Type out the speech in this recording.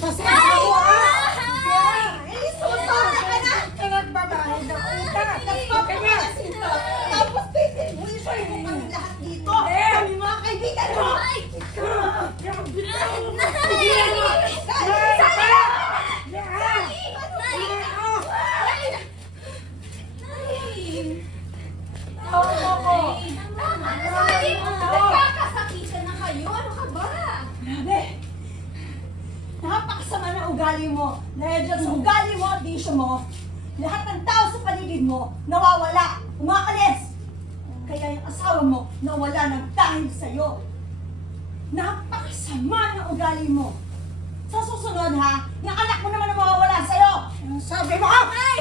Pasensya mo susunod ka na! Nagbabayad ng utang! Nagpapalas ito! Tapos pinag-bulisoy mo kami lahat dito! Kami mga kaibigan mo! Pigilan mo! Nagkakasakitan na kayo? Ano ka ba? Grabe! Napakasama ng ugali mo. Dahil dyan sa ugali mo at bisyo mo, lahat ng tao sa paligid mo nawawala, umakalis. Kaya yung asawa mo nawala ng dahil sa'yo. Napakasama ng ugali mo. Sa susunod ha, yung anak mo naman ang mawawala sa'yo. Anong sabi mo? Ay!